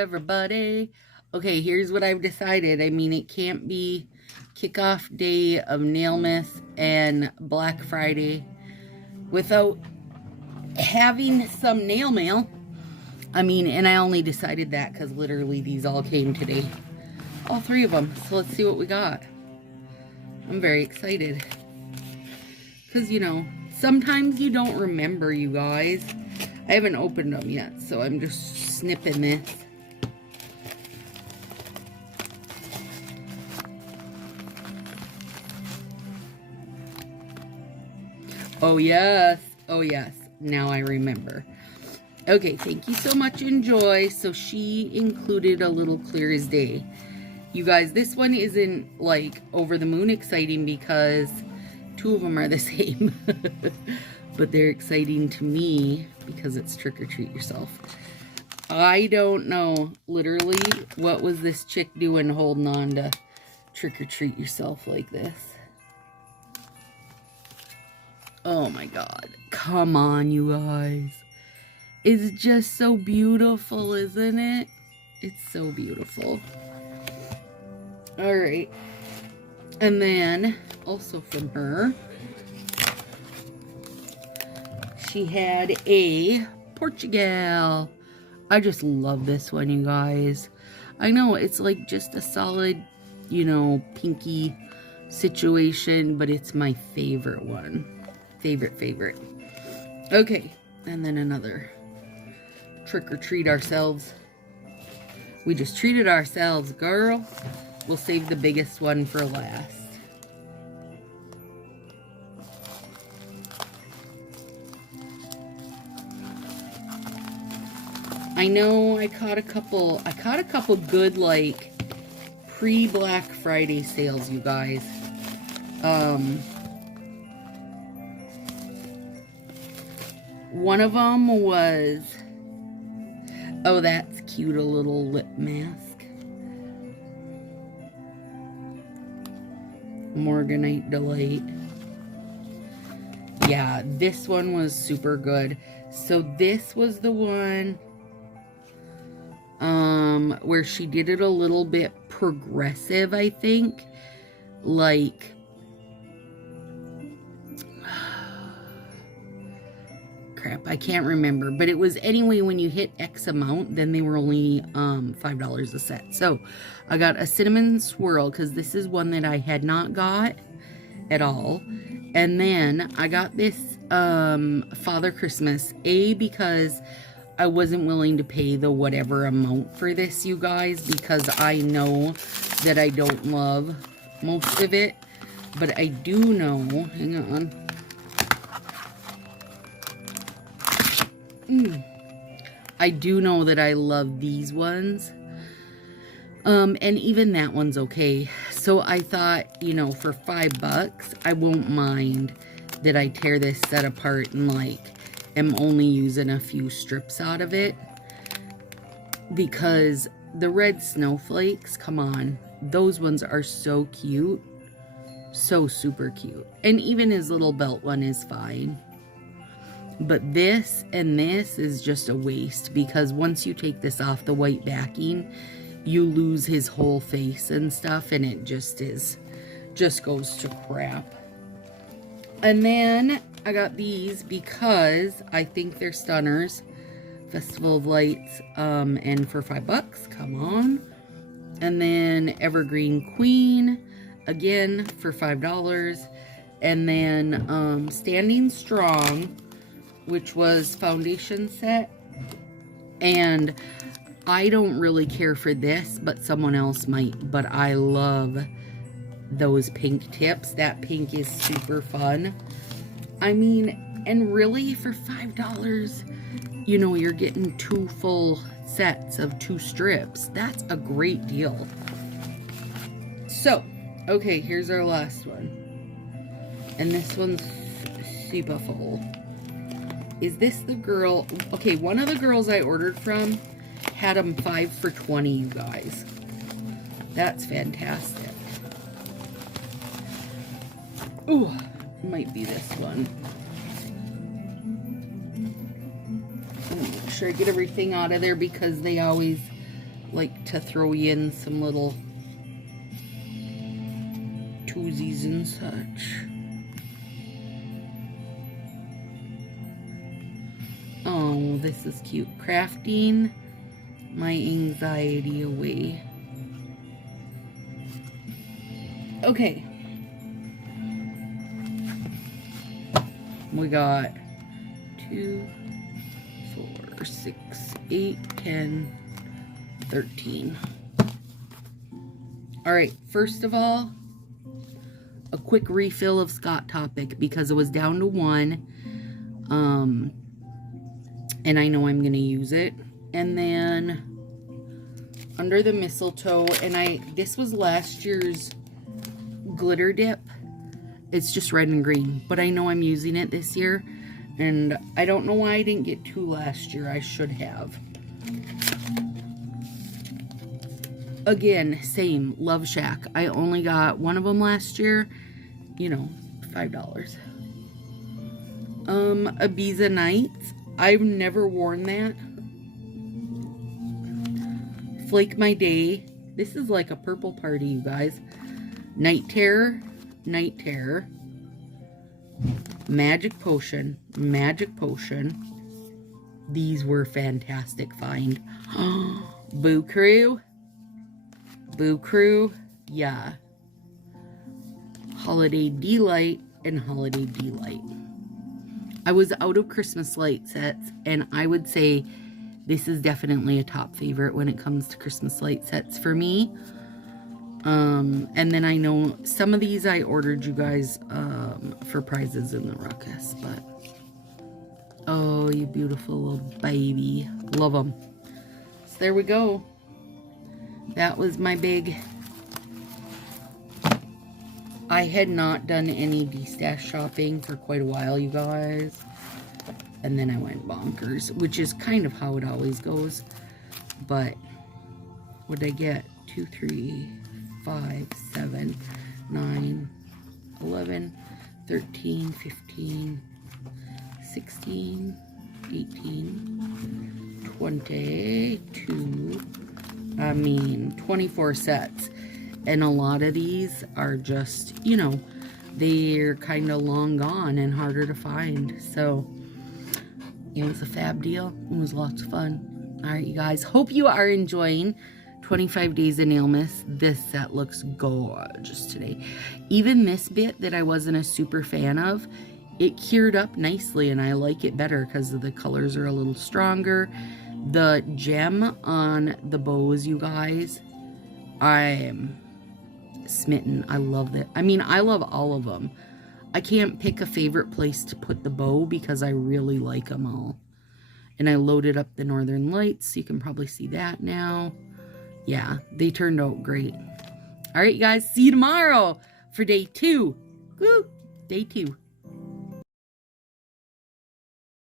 everybody. Okay, here's what I've decided. I mean, it can't be kickoff day of Nailmas and Black Friday without having some nail mail. I mean, and I only decided that because literally these all came today. All three of them. So let's see what we got. I'm very excited. Because, you know, sometimes you don't remember, you guys. I haven't opened them yet, so I'm just snipping this. Oh, yes. Oh, yes. Now I remember. Okay, thank you so much, Enjoy. So she included a little clear as day. You guys, this one isn't, like, over the moon exciting because two of them are the same. But they're exciting to me because it's Trick or Treat Yourself. I don't know, literally, what was this chick doing holding on to Trick or Treat Yourself like this? Oh my God. Come on, you guys. It's just so beautiful, isn't it? It's so beautiful. All right. And then, also from her, she had a Portugal. I just love this one, you guys. I know, it's like just a solid, you know, pinky situation, but it's my favorite one. Favorite. Okay, and then another Trick or Treat Ourselves. We just treated ourselves, girl. We'll save the biggest one for last. I know I caught a couple good, like, pre-Black Friday sales, you guys. One of them was, oh, that's cute, a little lip mask. Morganite Delight. Yeah, this one was super good. So this was the one where she did it a little bit progressive, I think. Like, crap, I can't remember. But it was, anyway, when you hit X amount, then they were only $5 a set. So I got a cinnamon swirl, because this is one that I had not got at all. And then I got this Father Christmas, because I wasn't willing to pay the whatever amount for this, you guys, because I know that I don't love most of it. But I do know, hang on. I do know that I love these ones. And even that one's okay. So I thought, you know, for $5, I won't mind that I tear this set apart and, like, am only using a few strips out of it. Because the red snowflakes, come on, those ones are so cute. So super cute. And even his little belt one is fine. But this and this is just a waste, because once you take this off the white backing, you lose his whole face and stuff, and it just goes to crap. And then I got these because I think they're stunners. Festival of Lights, and for $5, come on. And then Evergreen Queen, again for $5. And then Standing Strong, which was foundation set. And I don't really care for this, but someone else might. But I love those pink tips. That pink is super fun. I mean, and really for $5, you know, you're getting 2 full sets of 2 strips. That's a great deal. So, okay, here's our last one. And this one's super full. Is this the girl? Okay, one of the girls I ordered from had them 5 for $20, you guys. That's fantastic. Ooh, might be this one. Make sure I get everything out of there because they always like to throw in some little twosies and such. Oh, this is cute. Crafting my anxiety away. Okay. We got 2, 4, 6, 8, 10, 13. All right, first of all, a quick refill of Scott Topic because it was down to 1. And I know I'm going to use it. And then under the mistletoe, and this was last year's glitter dip. It's just red and green, but I know I'm using it this year. And I don't know why I didn't get 2 last year. I should have. Again, same, Love Shack. I only got 1 of them last year. You know, $5. Ibiza Nights. I've never worn that. Flake My Day. This is like a purple party, you guys. Night Terror. Night Terror. Magic Potion. Magic Potion. These were fantastic find. Boo Crew. Boo Crew. Yeah. Holiday Delight and Holiday Delight. I was out of Christmas light sets, and I would say this is definitely a top favorite when it comes to Christmas light sets for me. And then I know some of these I ordered you guys for prizes in the ruckus, but oh, you beautiful little baby. Love them. So there we go. That was my big... I had not done any D-Stash shopping for quite a while, you guys. And then I went bonkers, which is kind of how it always goes. But what did I get? 2, 3, 5, 7, 9, 11, 13, 15, 16, 18, 22, 24 sets. And a lot of these are just, you know, they're kind of long gone and harder to find. So it was a fab deal. It was lots of fun. All right, you guys. Hope you are enjoying 25 Days of Nailmas. This set looks gorgeous today. Even this bit that I wasn't a super fan of, it cured up nicely, and I like it better because the colors are a little stronger. The gem on the bows, you guys, I'm smitten. I love that. I mean, I love all of them. I can't pick a favorite place to put the bow because I really like them all. And I loaded up the Northern Lights, so you can probably see that now. Yeah, they turned out great. All right, you guys, see you tomorrow for day 2. Woo! Day 2.